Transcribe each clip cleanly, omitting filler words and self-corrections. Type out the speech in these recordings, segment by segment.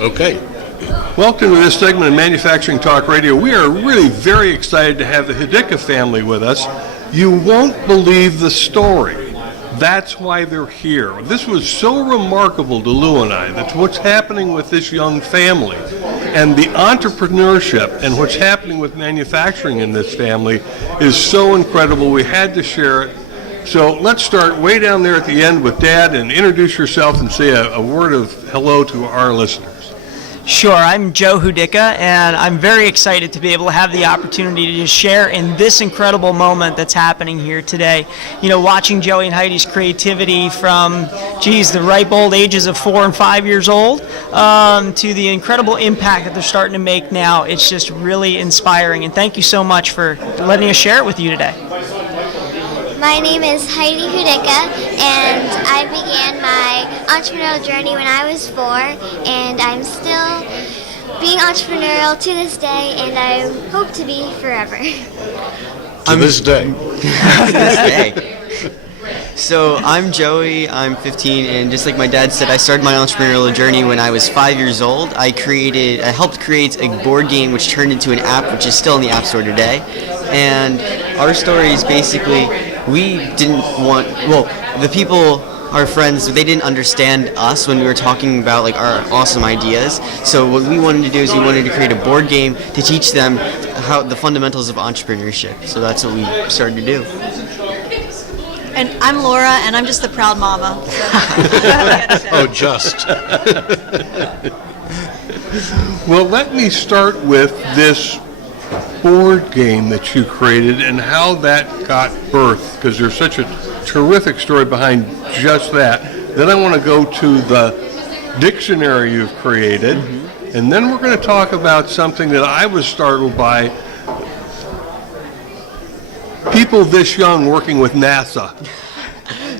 Okay. Welcome to this segment of Manufacturing Talk Radio. We are really very excited to have the Hudicka family with us. You won't believe the story. That's why they're here. This was so remarkable to Lou and I. That's what's happening with this young family. And the entrepreneurship and what's happening with manufacturing in this family is so incredible. We had to share it. So let's start way down there at the end with Dad and introduce yourself and say a word of hello to our listeners. Sure, I'm Joe Hudicka, and I'm very excited to be able to have the opportunity to share in this incredible moment that's happening here today. You know, watching Joey and Heidi's creativity from, the ripe old ages of 4 and 5 years old, to the incredible impact that they're starting to make now. It's just really inspiring, and thank you so much for letting us share it with you today. My name is Heidi Hudicka, and I began my entrepreneurial journey when I was 4, and I'm still being entrepreneurial to this day, and I hope to be forever. To this day. So I'm Joey, I'm 15, and just like my dad said, I started my entrepreneurial journey when I was 5 years old. I helped create a board game which turned into an app, which is still in the App Store today. And our story is basically, the people, our friends, they didn't understand us when we were talking about like our awesome ideas. So what we wanted to do is we wanted to create a board game to teach them how the fundamentals of entrepreneurship. So that's what we started to do. And I'm Laura, and I'm just the proud mama. So. Oh, just. Well, let me start with this board game that you created and how that got birthed, because there's such a terrific story behind just that. Then I want to go to the dictionary you've created, and then we're going to talk about something that I was startled by. People this young working with NASA.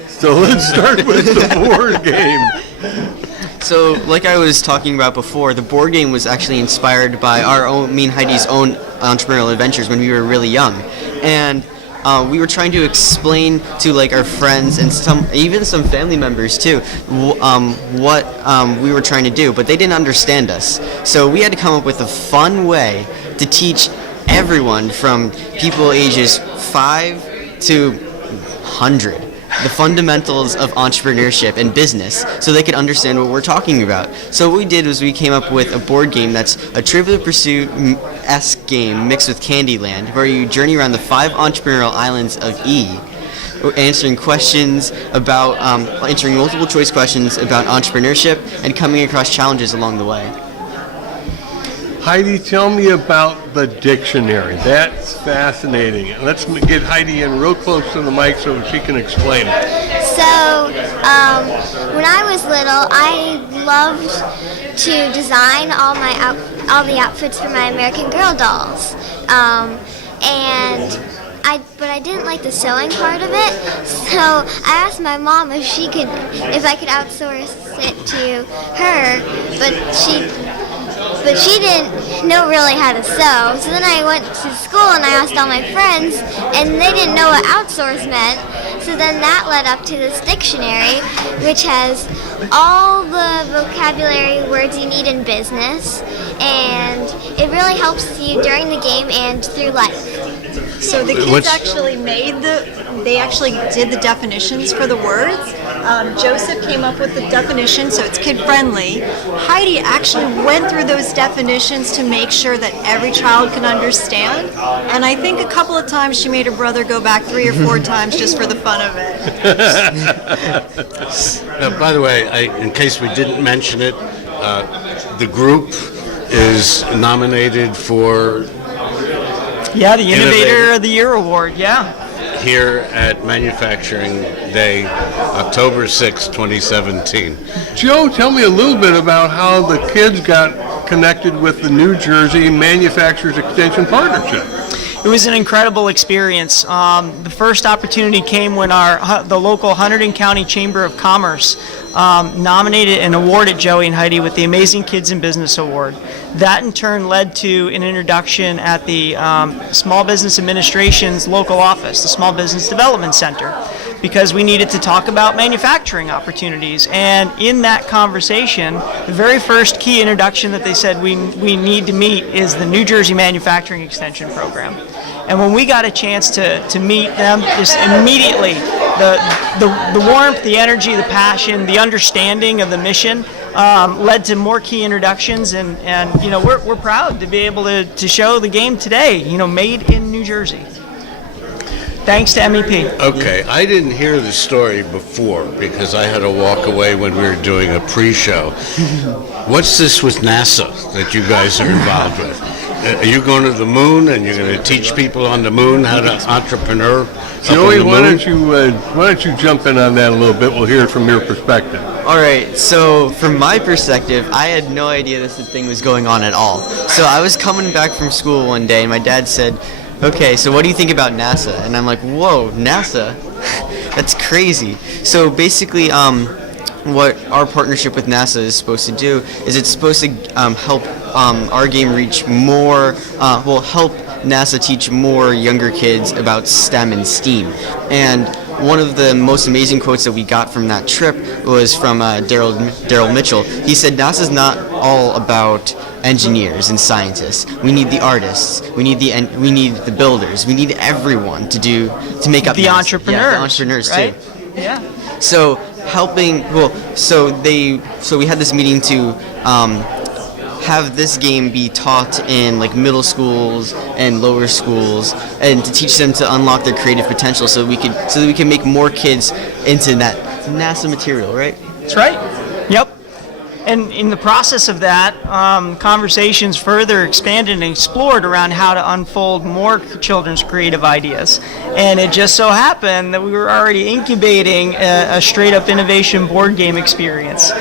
So let's start with the board game. So, like I was talking about before, the board game was actually inspired by me and Heidi's own entrepreneurial adventures when we were really young, and we were trying to explain to like our friends and some family members too what we were trying to do, but they didn't understand us. So we had to come up with a fun way to teach everyone from people ages 5 to 100 the fundamentals of entrepreneurship and business so they could understand what we're talking about. So what we did was we came up with a board game that's a Trivial Pursuit-esque game mixed with Candyland, where you journey around the 5 entrepreneurial islands of E, answering multiple choice questions about entrepreneurship and coming across challenges along the way. Heidi, tell me about the dictionary. That's fascinating. Let's get Heidi in real close to the mic so she can explain it. So, when I was little, I loved to design all the outfits for my American Girl dolls, but I didn't like the sewing part of it. So I asked my mom if I could outsource it to her, but she didn't know really how to sew. So then I went to school and I asked all my friends, and they didn't know what outsource meant. So then that led up to this dictionary, which has all the vocabulary words you need in business, and it really helps you during the game and through life. So the kids actually did the definitions for the words. Joseph came up with the definition, so it's kid-friendly. Heidi actually went through those definitions to make sure that every child can understand. And I think a couple of times she made her brother go back 3 or 4 times just for the fun of it. Now, by the way, in case we didn't mention it, the group is nominated for... Yeah, the Innovator of the Year Award, here at Manufacturing Day, October 6, 2017. Joe, tell me a little bit about how the kids got connected with the New Jersey Manufacturers Extension Partnership. It was an incredible experience. The first opportunity came when the local Hunterdon County Chamber of Commerce nominated and awarded Joey and Heidi with the Amazing Kids in Business Award. That in turn led to an introduction at the Small Business Administration's local office, the Small Business Development Center. because we needed to talk about manufacturing opportunities. And in that conversation, the very first key introduction that they said we need to meet is the New Jersey Manufacturing Extension Program. And when we got a chance to meet them, just immediately, the warmth, the energy, the passion, the understanding of the mission led to more key introductions, and we're proud to be able to show the game today, made in New Jersey. Thanks to MEP. Okay, I didn't hear the story before because I had to walk away when we were doing a pre-show. What's this with NASA that you guys are involved with? Are you going to the moon and you're going to teach people on the moon how to entrepreneur? Joey, why don't you jump in on that a little bit? We'll hear it from your perspective. All right, so from my perspective, I had no idea this thing was going on at all. So I was coming back from school one day, and my dad said, "Okay, so what do you think about NASA?" And I'm like, "Whoa, NASA? That's crazy." So basically, what our partnership with NASA is supposed to do is it's supposed to help our game reach more, help NASA teach more younger kids about STEM and STEAM. And one of the most amazing quotes that we got from that trip was from Daryl Mitchell. He said, "NASA's not all about engineers and scientists. We need the artists. We need the builders. We need everyone to make up the NASA." entrepreneurs. Yeah, the entrepreneurs right? too. Yeah. So so we had this meeting to have this game be taught in like middle schools and lower schools, and to teach them to unlock their creative potential, so we can make more kids into that NASA material, right? That's right. Yep. And in the process of that, conversations further expanded and explored around how to unfold more children's creative ideas. And it just so happened that we were already incubating a straight-up innovation board game experience,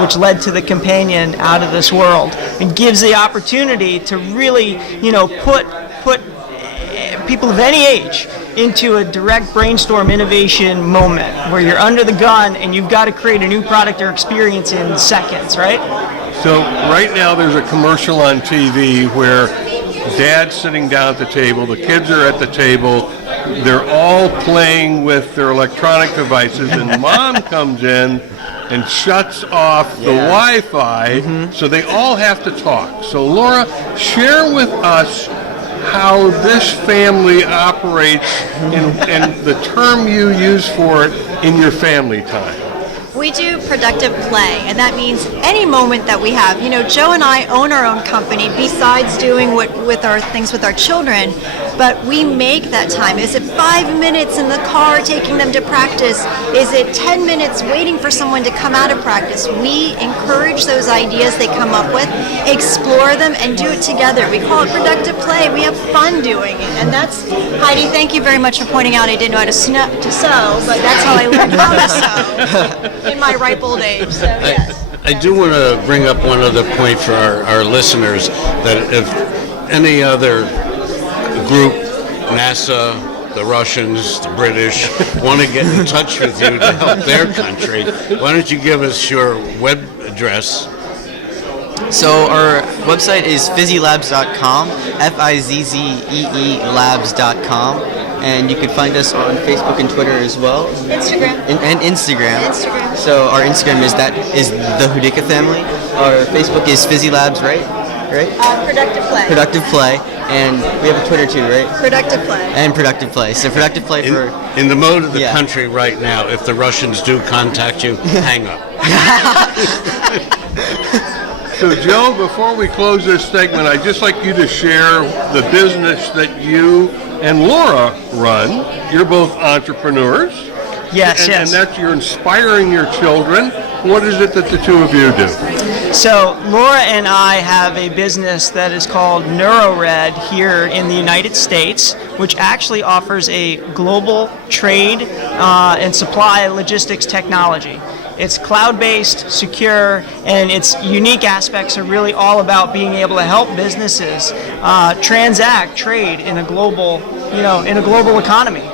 which led to the companion Out of This World. It gives the opportunity to really, put people of any age into a direct brainstorm innovation moment where you're under the gun and you've got to create a new product or experience in seconds, right? So right now there's a commercial on TV where Dad's sitting down at the table, the kids are at the table, they're all playing with their electronic devices, and Mom comes in and shuts off the Wi-Fi, so they all have to talk. So Laura, share with us how this family operates and the term you use for it in your family time. We do productive play, and that means any moment that we have. Joe and I own our own company besides doing with our things with our children, but we make that time. Is it 5 minutes in the car taking them to practice? Is it 10 minutes waiting for someone to come out of practice? We encourage those ideas they come up with, explore them, and do it together. We call it productive play. We have fun doing it, and that's, Heidi, thank you very much for pointing out I didn't know how to sew, but that's how I learned how to sew in my ripe old age. So yes. I do want to bring up one other point for our listeners, that if any other group, NASA, the Russians, the British, want to get in touch with you to help their country, why don't you give us your web address? So our website is fizzylabs.com, FIZZEE labs.com, and you can find us on Facebook and Twitter as well. Instagram. And Instagram. Instagram. So our Instagram is the Hudicka Family. Our Facebook is Fizzy Labs, right? Productive play. Productive Play, and we have a Twitter too, right? Productive play. And Productive Play. So Productive Play In the mode of the Yeah. country right now, if the Russians do contact you, hang up. So Joe, before we close this segment, I'd just like you to share the business that you and Laura run. You're both entrepreneurs. Yes, and, yes. And that you're inspiring your children. What is it that the two of you do? So Laura and I have a business that is called NeuroRed here in the United States, which actually offers a global trade and supply logistics technology. It's cloud-based, secure, and its unique aspects are really all about being able to help businesses transact, trade in a global, economy.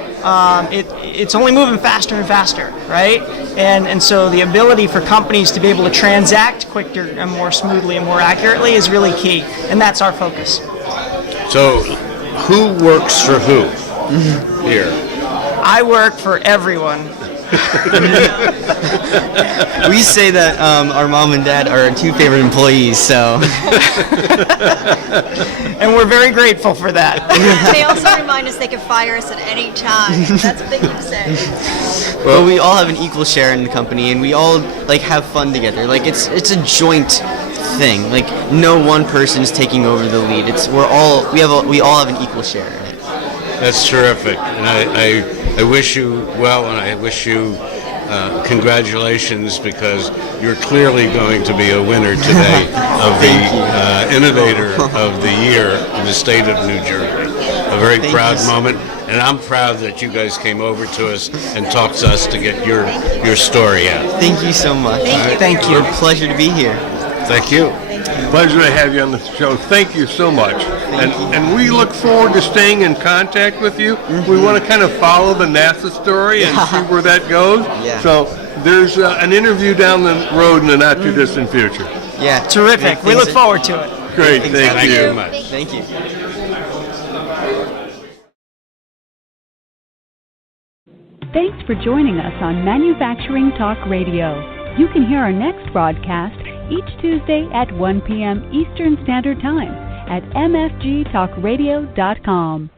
It's only moving faster and faster, right? And so the ability for companies to be able to transact quicker and more smoothly and more accurately is really key, and that's our focus. So, who works for who here? I work for everyone. We say that our mom and dad are our two favorite employees, so. And we're very grateful for that. They also remind us they can fire us at any time. That's what they keep saying. Well, we all have an equal share in the company, and we all like have fun together. Like it's a joint thing. Like no one person's taking over the lead. We all have an equal share in it. That's terrific, and I wish you well, and I wish you congratulations, because you're clearly going to be a winner today of the Innovator of the Year in the state of New Jersey. A very proud moment, and I'm proud that you guys came over to us and talked to us to get your story out. Thank you so much. Thank you. It's a pleasure to be here. Thank you. Pleasure to have you on the show. Thank you so much. And we look forward to staying in contact with you. We want to kind of follow the NASA story and see where that goes. Yeah. So there's an interview down the road in the not too distant future. Yeah. Terrific. We look forward to it. Great. Thank Thank you you. very much. Thank you. Thanks for joining us on Manufacturing Talk Radio. You can hear our next broadcast each Tuesday at 1 p.m. Eastern Standard Time at mfgtalkradio.com.